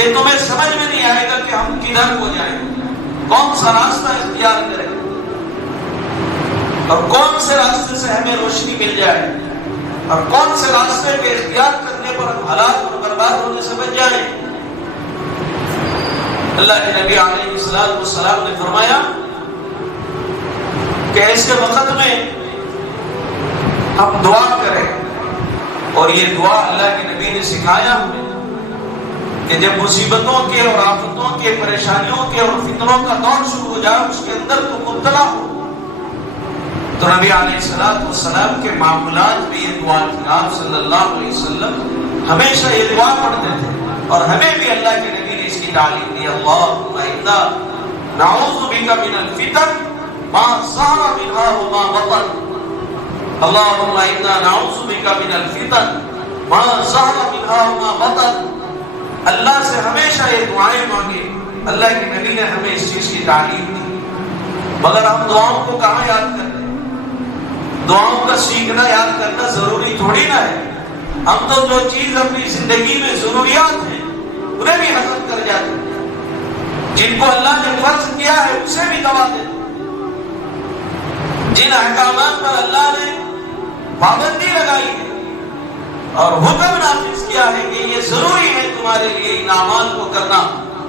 کہ تمہیں سمجھ میں نہیں آئے گا کہ ہم کدھر کو جائیں، کون سا راستہ اختیار کریں اور کون سے راستے سے ہمیں روشنی مل جائے اور کون سے راستے کے اختیار کرنے پر ہم ہلاک اور برباد ہونے سے بچ جائیں۔ اللہ کے نبی علیہ السلام نے فرمایا کہ ایسے وقت میں ہم دعا کریں، اور یہ دعا اللہ کے نبی نے سکھایا ہمیں کہ جب مصیبتوں کے اور آفتوں کے، پریشانیوں کے اور فتنوں کا دور شروع ہو جائے، اس کے اندر تو مبتلا ہو، تو نبی علیہ السلام کے معمولات میں یہ دعا تھی۔ آپ صلی اللہ علیہ وسلم ہمیشہ یہ دعا پڑھتے تھے، اور ہمیں بھی اللہ کے نبی نے اس کی تعلیم دی، اللہم انا نعوذ بک من الفتن ما ظہر منها وما بطن، اللہم انا نعوذ بک من الفتن ما ظہر منها وما بطن۔ اللہ سے ہمیشہ یہ دعائیں مانگے، اللہ کے نبی نے ہمیں اس چیز کی تعلیم دی۔ مگر ہم دعاؤں کو کہاں یاد کرتے ہیں؟ دعاؤں کا سیکھنا، یاد کرنا ضروری تھوڑی نہ ہے۔ ہم تو جو چیز اپنی زندگی میں ضروریات ہیں انہیں بھی حضم کر جاتے ہیں، جن کو اللہ نے فرض کیا ہے اسے بھی دبا دیتے ہیں، جن احکامات پر اللہ نے پابندی لگائی ہے اور حکم نافذ کیا ہے کہ یہ ضروری ہے تمہارے لیے ان اعمال کو کرنا،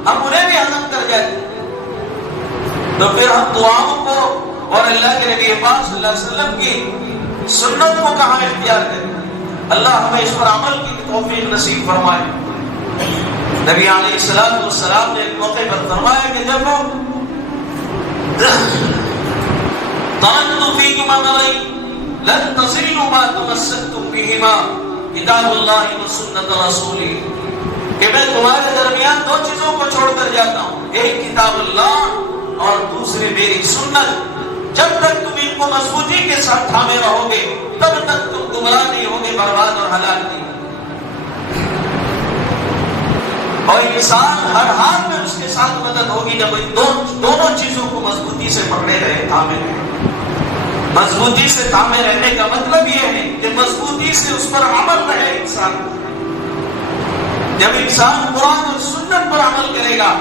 ہم انہیں بھی ہضم کر جاتے ہیں۔ تو پھر ہم دعاؤں کو اور اللہ کے نبی پاک صلی اللہ علیہ وسلم کی سنت کو کہاں اختیار کریں؟ اللہ ہمیں اس پر عمل کی توفیق نصیب فرمائے۔ نبی علیہ السلام نے ایک موقع پر فرمایا کہ جب طعنت فیکما مرئی لن تصلوا ما تمسکتم بہما کتاب اللہ و سنت رسولی، کہ میں تمہارے درمیان دو چیزوں کو چھوڑ کر جاتا ہوں، ایک کتاب اللہ اور دوسری میری سنت۔ جب تک تم ان کو مضبوطی کے ساتھ تھامے رہو گے تب تک تم گمراہ نہیں ہوگے، برباد اور ہلاک نہیں ہوگے۔ اور انسان ہر حال میں اس کے ساتھ مدد ہوگی جب ان دونوں چیزوں کو مضبوطی سے پکڑے رہے، تھامے رہے۔ مضبوطی سے تھامے رہنے کا مطلب یہ ہے کہ مضبوطی سے اس پر عمل رہے انسان۔ جب انسان قرآن اور سنت پر عمل کرے گا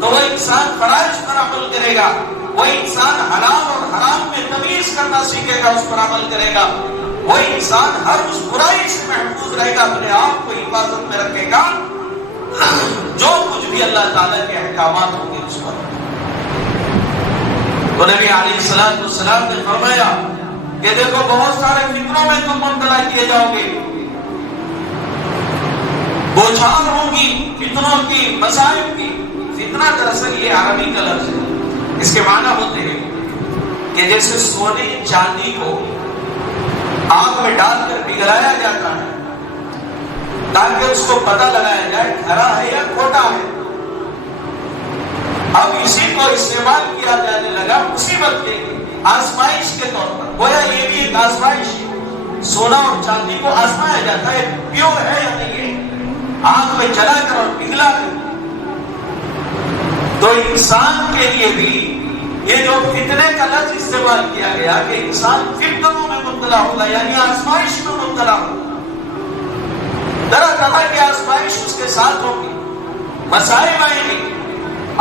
تو وہ انسان فرائض پر عمل کرے گا، وہ انسان حلال اور حرام میں تمیز کرنا سیکھے گا، اس پر عمل کرے گا، وہ انسان ہر اس برائی سے محفوظ رہے گا، اپنے آپ کو حفاظت میں رکھے گا، جو کچھ بھی اللہ تعالیٰ کے احکامات ہوں گے اس پر۔ تو نبی علیہ السلام نے فرمایا کہ دیکھو بہت سارے فتنوں میں تم مبتلا کیے جاؤ گے، بوچھار ہوگی فتنوں کی، مصائب کی۔ فتنہ دراصل یہ عربی کا لفظ ہے، اس کے معنی ہوتے ہیں کہ جیسے سونے چاندی کو آگ میں ڈال کر پگھلایا جاتا ہے تاکہ اس کو پتہ لگایا جائے کھرا ہے یا کھوٹا ہے۔ اب اسی کو استعمال کیا جانے لگا مصیبت کے آزمائش کے طور پر، گویا یہ بھی ایک آزمائش ہے۔ سونا اور چاندی کو آزمایا جاتا ہے پیور ہے یا نہیں ہے، آگ میں جلا کر اور پگھلا کر۔ تو انسان کے لیے بھی یہ جو فتنے کا لفظ استعمال کیا گیا کہ انسان فتنوں میں مبتلا ہوگا، یعنی آزمائش میں مبتلا ہوگا، طرح طرح کی آزمائش اس کے ساتھ ہوگی، مصائب آئیں گی،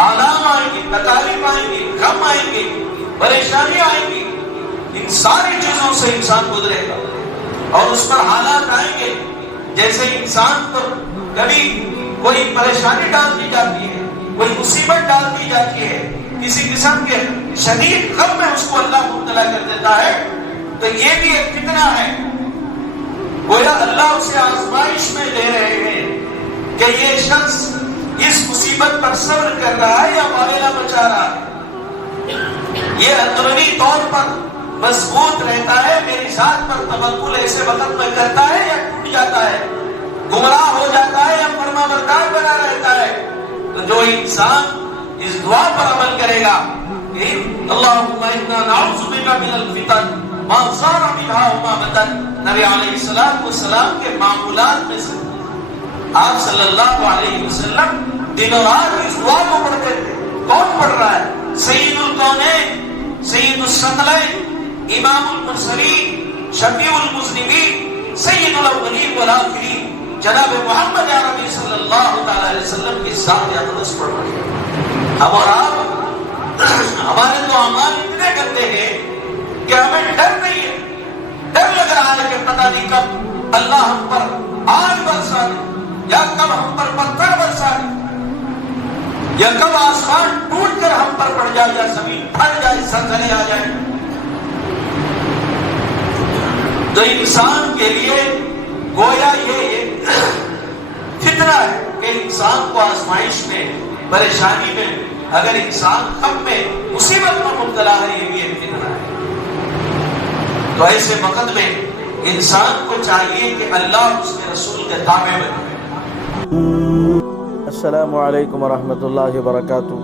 آلام آئیں گی، تکالیف آئیں گی، غم آئیں گی، پریشانی آئیں گی، ان ساری چیزوں سے انسان گزرے گا اور اس پر حالات آئیں گے جیسے انسان پر کبھی کوئی پریشانی ڈال دی جاتی ہے، کوئی مصیبت ڈال دی جاتی ہے، کسی قسم کے شدید غم میں اس کو اللہ مبتلا کر دیتا ہے، تو یہ بھی ایک فتنہ ہے۔ گویا اللہ اسے آزمائش میں لے رہے ہیں کہ یہ شخص اس مصیبت پر صبر کر رہا ہے یا معاملہ بچا رہا ہے، یہ اندرونی طور پر مضبوط رہتا ہے، میری ذات پر توکل ایسے وقت میں کرتا ہے یا ٹوٹ جاتا ہے، گمراہ ہو جاتا ہے یا فرما بردار بنا رہتا ہے۔ تو جو انسان اس دعا پر عمل کرے گا کہ اللہم انا نعوذ بک من الفتن ما ظہر منها وما بطن، نبی علیہ السلام کے معمولات میں سے آپ صلی اللہ علیہ وسلم دن و رات اس دعا کو پڑھتے تھے۔ کون پڑھ رہا ہے؟ سید الکونین، سید الثقلین، امام المرسلین، شفیع المذنبین، سید الاولین والآخرین، جناب محمد عربی صلی اللہ تعالی علیہ وسلم کی ذات اقدس پر پڑی. ہم اور آپ ہمارے تو اعمال اتنے گندے ہیں کہ ہمیں ڈر نہیں ہے. ڈر لگ رہا ہے کہ پتہ نہیں کب اللہ ہم پر آگ برسا دے, یا کب ہم پر پتھر برسا دے, یا کب آسمان ٹوٹ کر ہم پر پڑ جائے, یا زمین پھٹ جائے, زلزلے آ جائیں. تو انسان کے لیے گویا یہ فتنہ ہے کہ انسان کو آزمائش میں, پریشانی میں, اگر انسان غم میں, مصیبت میں مبتلا ہے, یہ بھی ایک فتنہ ہے. تو ایسے وقت میں انسان کو چاہیے کہ اللہ اور اس کے رسول کے تابع بنے. السلام علیکم ورحمۃ اللہ وبرکاتہ.